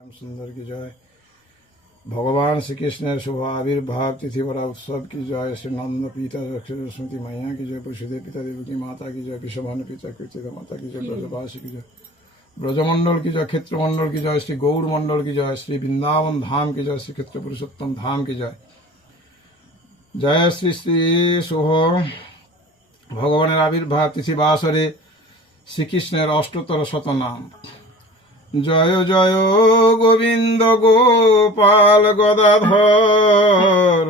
সুন্দর কি জয় ভগবান শ্রীকৃষ্ণের শুভ আবির্ভাব তিথি বড়া উৎসব কি জয় শ্রী নন্দ পিতা স্মৃতি মাইয়া কি জয় বসুদেব পিতা দেবকী মাতা কি জয় বিশ্বভানু পিতা কীর্তিত মাতা কি জয় ব্রজবাসী কি জয় ব্রজমণ্ডল কি জয় ক্ষেত্রমণ্ডল কি জয় শ্রী গৌর মণ্ডল কি জয় শ্রী বৃন্দাবন ধাম কি জয় শ্রী ক্ষেত্র পুরুষোত্তম ধাম কি জয় জয় শ্রী শ্রী শুভ ভগবানের আবির্ভাব তিথি বাসরে শ্রীকৃষ্ণের অষ্টতর শতনাম জয় জয় গোবিন্দ গোপাল গদাধর।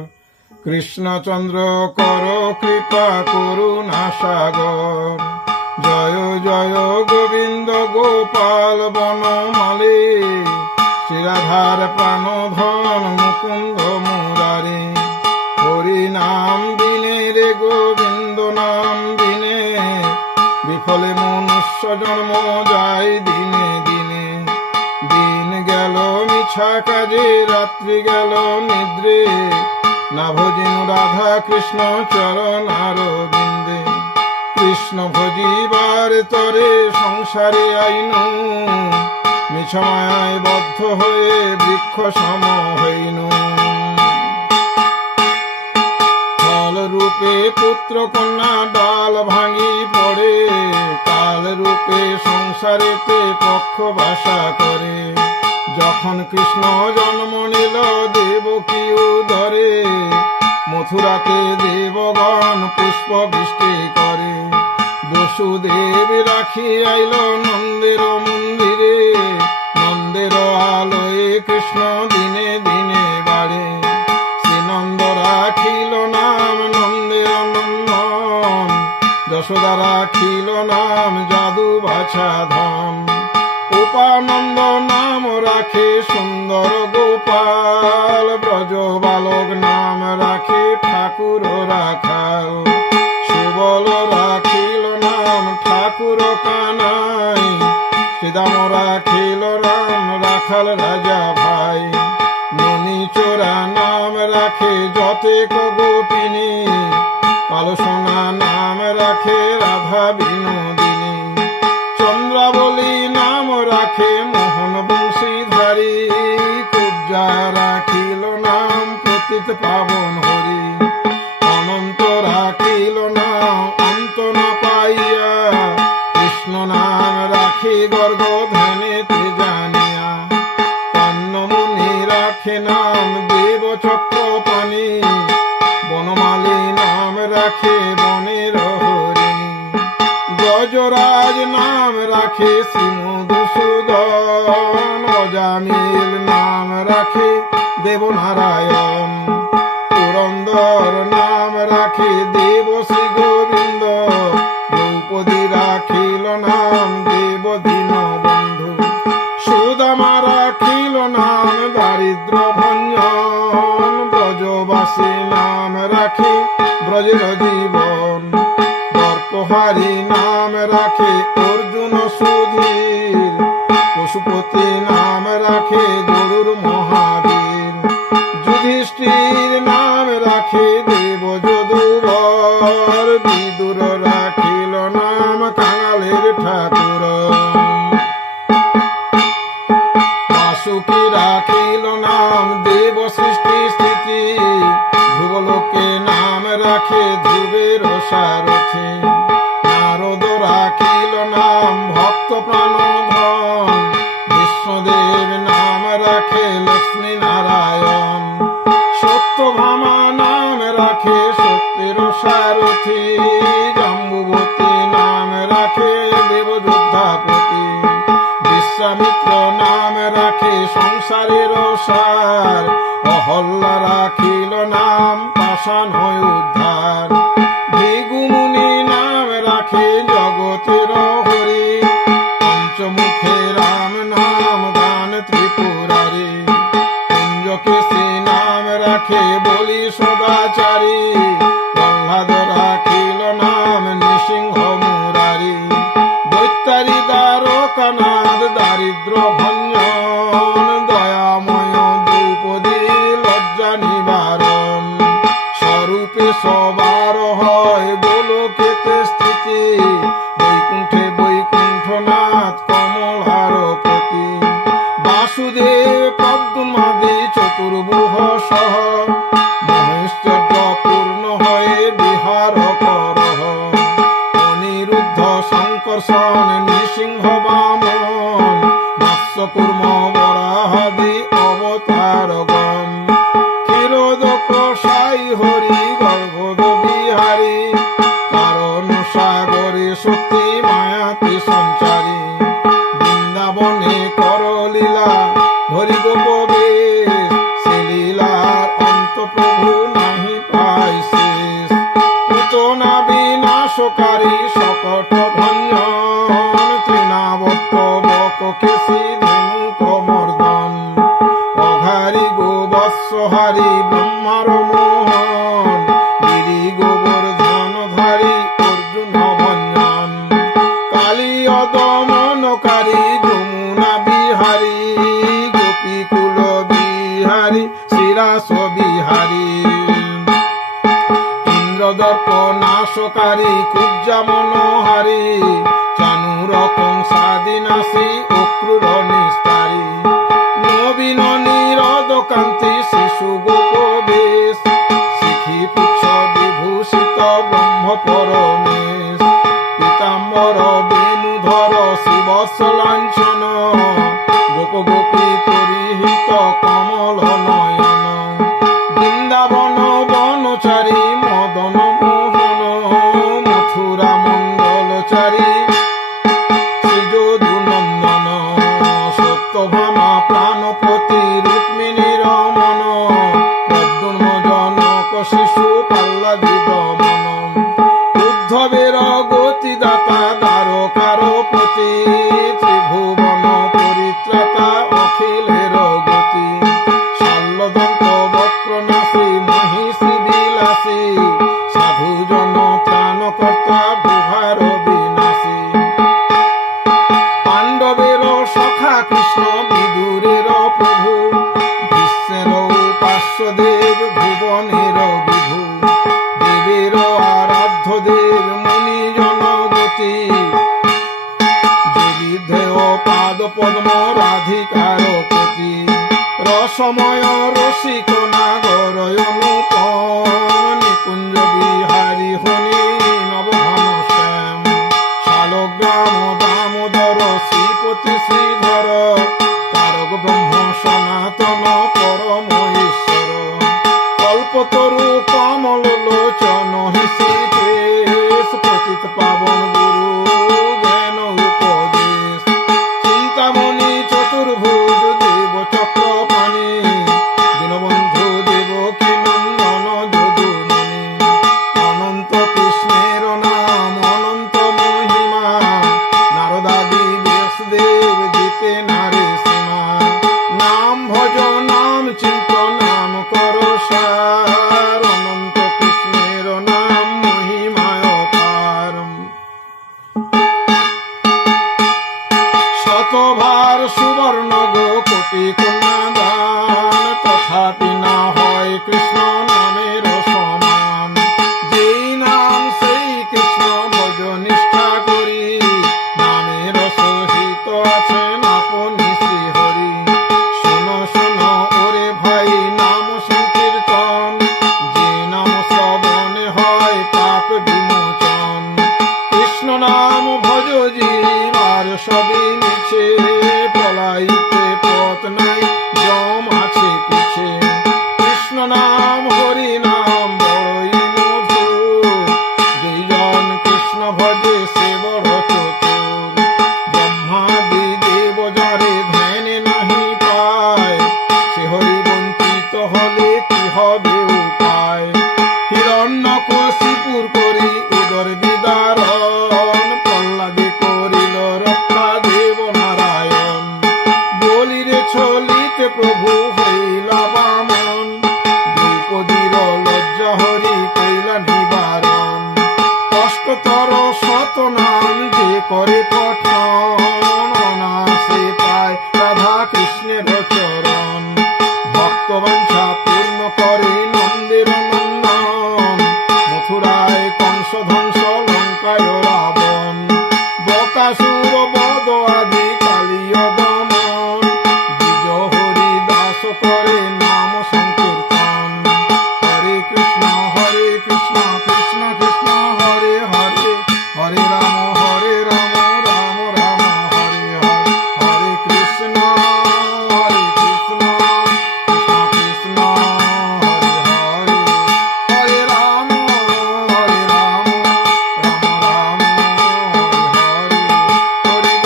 কৃষ্ণচন্দ্র কর কৃপা করুণা সাগর জয় জয় গোবিন্দ গোপাল বনমালী শিরাধার প্রাণধন মুকুন্দ মুরারি। হরি নাম দিনে রে গোবিন্দ নাম দিনে। বিফলে মনুষ্য জন্ম যায় দিনে। মিছা কাজে রাত্রি গেল নিদ্রে। না ভজিনু রাধা কৃষ্ণ চরণ আরবিন্দে কৃষ্ণ ভজিবার তরে সংসারে আইনু। মিছমায় বদ্ধ হয়ে বৃক্ষ সম হইনু। ফল রূপে পুত্র কন্যা ডাল ভাঙি পড়ে। কাল রূপে সংসারেতে পক্ষ বাসা করে। যখন কৃষ্ণ জন্ম নিল, দেব দেবকী উদরে? মথুরাতে দেবগণ পুষ্প বৃষ্টি করে। বসুদেব রাখি আইল নন্দের মন্দিরে। নন্দের আলোয় কৃষ্ণ দিনে দিনে বাড়ে। শ্রীনন্দ রাখিল নাম নন্দের নন্দন। যশোদা রাখিল নাম জাদু বাছা ধন। উপানন্দ নাম রাখে সুন্দর গোপাল। ব্রজ বালক নাম রাখে ঠাকুর রাখাল। সুবল রাখিল নাম ঠাকুর কানাই। শ্রীদাম রাখিল রাম রাখাল রাজা ভাই। ননী চোরা নাম রাখে যতেক গোপিনী। কালসোনা নাম রাখে রাধা বিনোদিনী প্রতীক পাবন হরি। অনন্ত রাখিল নাম অন্ত না পাইয়া। কৃষ্ণ নাম রাখি গর্গ ধ্যানেতে জানিয়া কর্ণমুনি রাখে নাম দেব চক্র পানি বনমালী নাম রাখে বনের হরিণী। গজরাজ নাম রাখে শ্রীমধুসূদন নাম দারিদ্র ভঞ্জন ব্রজবাসী নাম রাখে ব্রজের ভক্ত প্রাণ ধন বিষ্ণুদেব নাম রাখে লক্ষ্মী নারায়ণ। সত্যভামা নাম রাখে সত্যের সারথি, জম্বুবতী নাম রাখে দেবযোদ্ধাপতি বিশ্বামিত্র নাম রাখে সংসারের সার অহল্লা রাখিল নাম পাষাণ হয় উদ্ধার। সদাচারী। প্রহ্লাদ রাখিল নাম নৃসিংহ কুর্ম বরাহাদি অবতারগণ। ক্ষীরদ সাই হরি গর্ভদ বিহারী। কারণ সাগরে শক্তি মায়াতে সঞ্চারী। বৃন্দাবনে করলীলা, ধরি গোপবে সে লীলার অন্ত প্রভু হরি কুব্জ মনোহরী। সময় রসিক happy. ভজ করে নন্দের